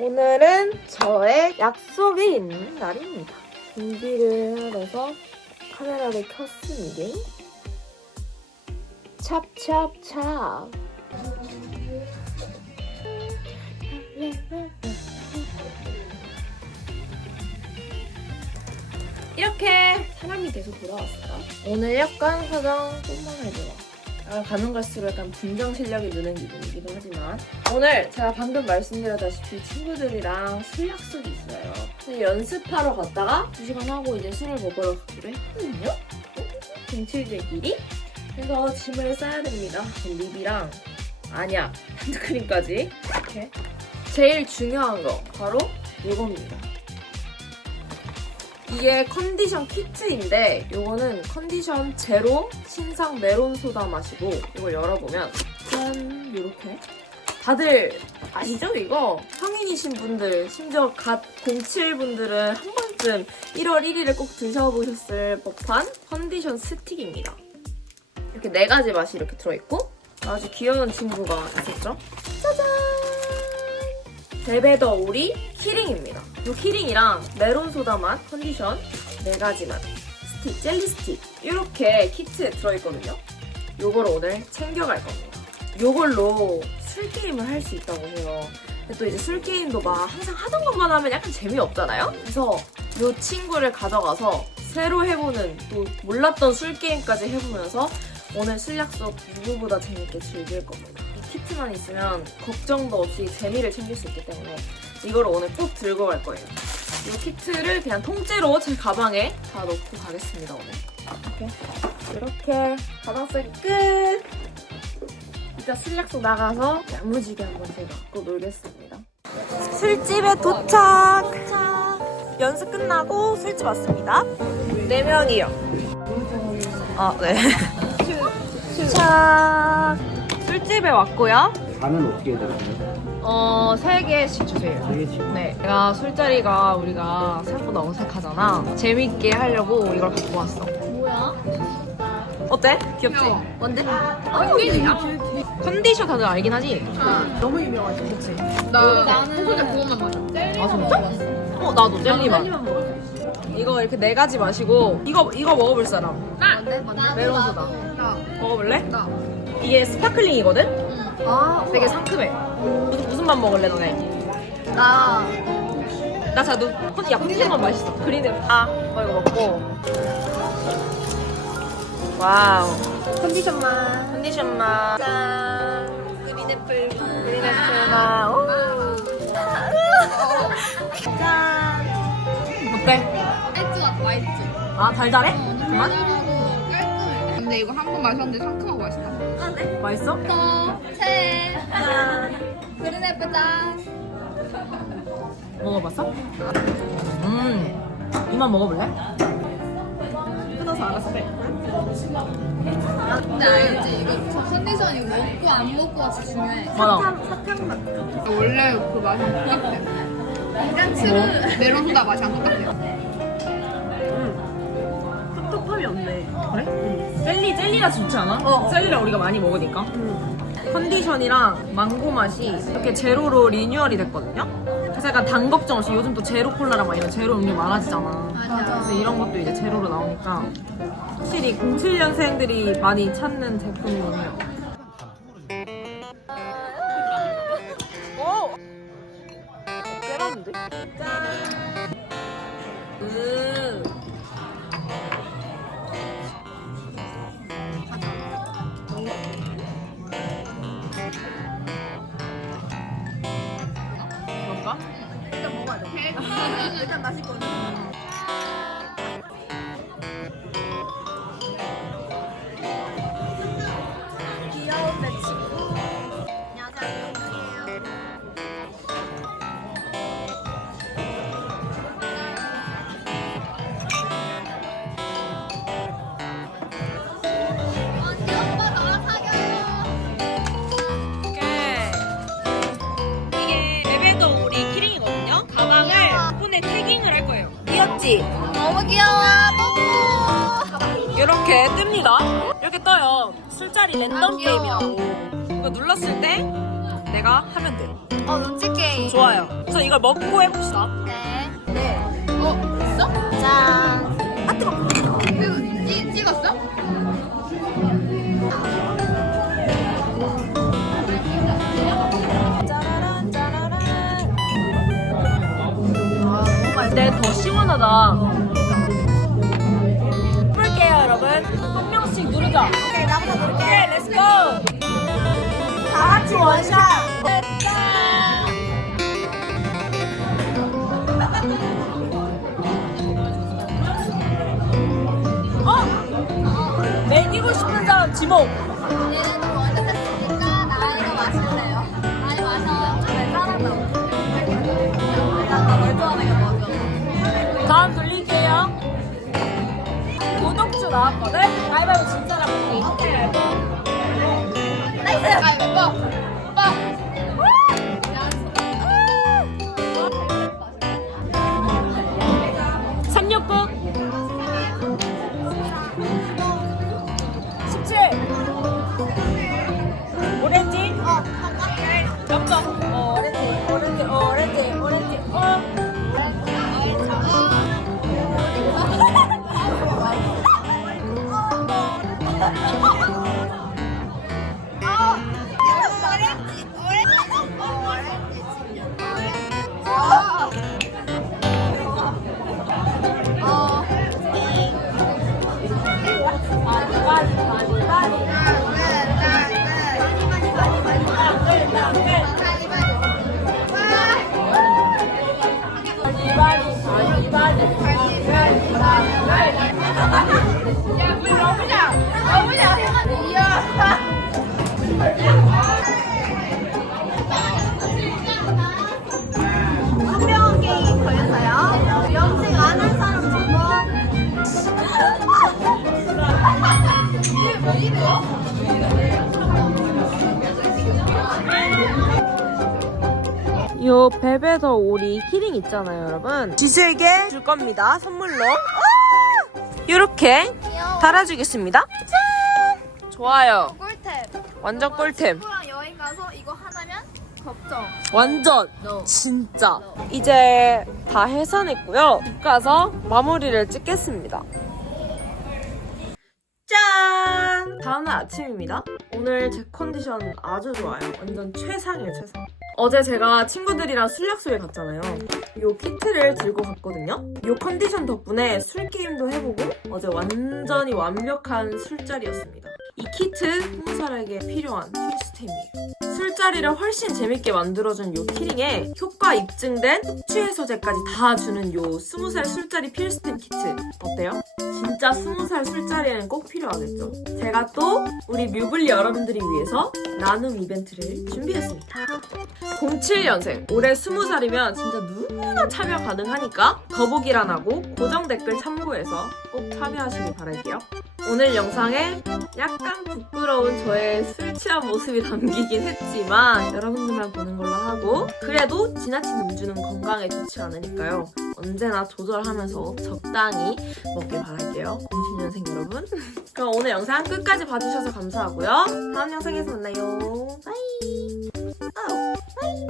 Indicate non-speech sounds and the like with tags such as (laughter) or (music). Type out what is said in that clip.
오늘은 저의 약속이 있는 날입니다. 준비를 해서 카메라를 켰습니다. 찹찹찹. 이렇게 사람이 돼서 돌아왔어요. 오늘 약간 화장 좀만 해줘요. 아, 가면 갈수록 약간 분장 실력이 느는 기분이기도 하지만 오늘 제가 방금 말씀드렸다시피 친구들이랑 술 약속이 있어요. 연습하러 갔다가 2시간 하고 이제 술을 먹으러 가기로 했거든요. 갱칠들끼리. 그래서 짐을 싸야 됩니다. 립이랑 안약, (laughs) 핸드크림까지 이렇게. 제일 중요한 거 바로 이겁니다. 이게 컨디션 키트인데 이거는 컨디션 제로 신상 메론 소다 맛이고 이걸 열어보면 짠 이렇게. 다들 아시죠 이거? 성인이신 분들 심지어 갓 07분들은 한 번쯤 1월 1일에 꼭 드셔보셨을 법한 컨디션 스틱입니다. 이렇게 네 가지 맛이 이렇게 들어있고 아주 귀여운 친구가 있었죠? 짜잔 벨베더 오리 키링입니다. 이 키링이랑 메론 소다 맛 컨디션 네 가지 맛 스틱, 젤리 스틱 이렇게 키트에 들어있거든요. 요거를 오늘 챙겨갈 겁니다. 요걸로 술 게임을 할 수 있다고 해요. 또 이제 술 게임도 막 항상 하던 것만 하면 약간 재미없잖아요. 그래서 요 친구를 가져가서 새로 해보는 또 몰랐던 술 게임까지 해보면서 오늘 술 약속 누구보다 재밌게 즐길 겁니다. 이 키트만 있으면 걱정도 없이 재미를 챙길 수 있기 때문에 이걸 오늘 꼭 들고 갈 거예요. 이 키트를 그냥 통째로 제 가방에 다 넣고 가겠습니다 오늘. 이렇게 이렇게 가방 쓰기 끝. 이따 술 약속 나가서 야무지게 한번 제가 갖고 놀겠습니다. 술집에 도착. 연습 끝나고 술집 왔습니다. 네 명이요. 아 네. (laughs) 자 술집에 왔고요. 간은 어떻게 해드릴까요? 어, 세 개씩 주세요. 세 개씩. 네. 내가 술자리가 우리가 생각보다 어색하잖아. 재밌게 하려고 이걸 갖고 왔어. 뭐야? 어때? 귀엽지? 뭔데? 컨디션이야? 컨디션 다들 알긴 하지? 너무 유명하지, 그치? 나 나는 혼자 그것만 마셨어. 아, 진짜? 어, 나도 젤리만. 이거 이렇게 네 가지 마시고, 이거, 이거 먹어볼 사람. 뭔데? 뭔데? 메론 소다. 나. 먹어볼래? 나. 이게 스파클링이거든? 응. 아, 되게 상큼해. 무슨, 무슨 맛 먹을래, 너네? 나. 나 자, 너, 컨- 야, 컨디션만 맛있어. 그린을. 아, 어, 이거 먹고. 와우. 컨디션만. 컨디션 맛. 짠. 그린애플. 그린애플 맛. 오. 짠. 어때? 왔다, 알즈. 아, 달달해? 그만? 달달하고 깔끔해. 근데 이거 한 번 마셨는데 상큼하고 맛있다. 아, 네. 맛있어? 또, 새. 짠. 그린애플 짠. 먹어봤어? 음. 이만 먹어볼래? 끊어서 알았어. 근데 알지? 이거 저 컨디션이 먹고 안 먹고가 진짜 중요해. 맞아. 원래 그 맛이랑 똑같대. 캔츠는 메론 소다 맛이 안 똑같아요. 없네. 그래? 젤리, 젤리라 좋지 않아? 젤리라 우리가 많이 먹으니까. 컨디션이랑 망고 맛이 이렇게 제로로 리뉴얼이 됐거든요? 그래서 약간 단 걱정 없이 요즘 또 제로 콜라랑 막 이런 제로 음료 많아지잖아. 그래서 이런 것도 이제 제로로 나오니까 확실히 07년생들이 많이 찾는 제품이네요. 일단 거는. 귀엽지? 너무 귀여워. 뽀뽀. 이렇게 뜹니다. 이렇게 떠요. 술자리 아, 랜덤 귀여워. 게임이라고. 이거 눌렀을 때 내가 하면 돼요. 어 눈치 게임. 좋아요. 그래서 이걸 먹고 해봅시다. 네. 네. 어, 있어? 짠. 아, 뜨거. 찍, 찍었어? 근데 더 시원하다. 풀게요, 여러분. 한 명씩 누르자. 오케이, 나부터 누를게. 오케이, 렛츠고! 다 같이 원샷. 어? 먹이고 싶은 사람 지목. 다음 돌릴게요. 구독주 나왔거든? 가위바위보 진 사람 먹기. 오케이, 알고. 나이스! 가위바위보! 요 베베더 오리 키링 있잖아요, 여러분. 지수에게 줄 겁니다, 선물로. 이렇게 귀여워. 달아주겠습니다. 짠! 좋아요. 꿀템. 완전 꿀템. 친구랑 여행 가서 이거 하나면 걱정. 완전 No. 진짜. 이제 다 해산했고요. 집 가서 마무리를 찍겠습니다. 짠! 다음날 아침입니다. 오늘 제 컨디션 아주 좋아요. 완전 최상이에요, 최상. 어제 제가 친구들이랑 술 약속에 갔잖아요. 요 키트를 들고 갔거든요. 요 컨디션 덕분에 술 게임도 해보고 어제 완전히 완벽한 술자리였습니다. 이 키트 20살에게 필요한 필수템이에요. 술자리를 훨씬 재밌게 만들어준 요 키링에 효과 입증된 흡취 해소제까지 다 주는 요 20살 술자리 필수템 키트 어때요? 진짜 20살 술자리에는 꼭 필요하겠죠? 제가 또 우리 뮤블리 여러분들이 위해서 나눔 이벤트를 준비했습니다. 07년생 올해 20살이면 진짜 누구나 참여 가능하니까 더보기란 하고 고정 댓글 참고해서 꼭 참여하시길 바랄게요. 오늘 영상에 약간 부끄러운 저의 술 취한 모습이 담기긴 했지만 여러분들만 보는 걸로 하고 그래도 지나친 음주는 건강에 좋지 않으니까요. 언제나 조절하면서 적당히 먹길 바 랄게요. 07년생 여러분. (laughs) 그럼 오늘 영상 끝까지 봐주셔서 감사하고요. 다음 영상에서 만나요. 바이. 아우, 바이.